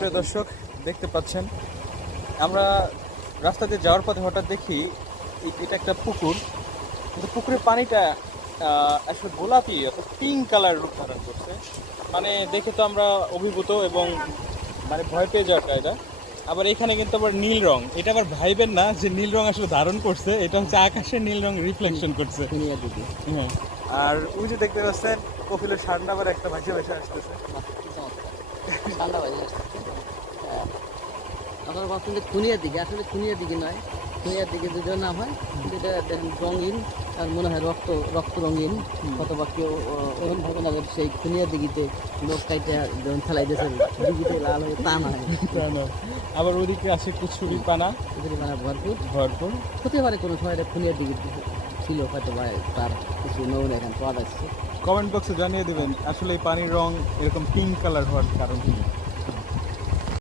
সুপ্রিয় দর্শক, দেখতে পাচ্ছেন আমরা রাস্তা দিয়ে যাওয়ার পথে হঠাৎ দেখি এটা একটা পুকুর, কিন্তু পুকুরের পানিটা আসলে গোলাপি অর্থাৎ পিঙ্ক কালার রূপ ধারণ করছে। মানে দেখে তো আমরা অভিভূত এবং মানে ভয় পেয়ে যাওয়াটা এটা। আবার এখানে কিন্তু আবার নীল রং, এটা আবার ভাইবেন না যে নীল রং আসলে ধারণ করছে, এটা হচ্ছে আকাশের নীল রং রিফ্লেকশন করছে। হ্যাঁ, আর ওই যে দেখতে পাচ্ছেন কপিলের ঠান্ডা আবার একটা ভাসে ভাসে আসতেছে। ঠান্ডা বাজে আপনারা ভাবছেন যে খুনিয়ার দিকে, আসলে খুনিয়ার দিকে নয়, খুনিয়ার দিকে যদিও নাম হয় কিন্তু এটা রঙিন আর মনে হয় রক্ত রঙিন, অথবা কেউ এমন ভাবে না সেই খুনিয়ার দিঘিতে লোক কাইটা যখন ফেলাই দিয়েছে দিঘিতে লাল হয়ে তা নয়। আবার ওদিকে আছে কুচুরি পানা, ভরপুর ভরপুর। হতে পারে কোনো সময় এটা খুনিয়ার দিকে ছিল, হয়তো বা তার কিছু নমুনা এখানে পাওয়া যাচ্ছে। কমেন্ট বক্সে জানিয়ে দেবেন আসলে এই পানির রং এরকম পিঙ্ক কালার হওয়ার কারণ কি।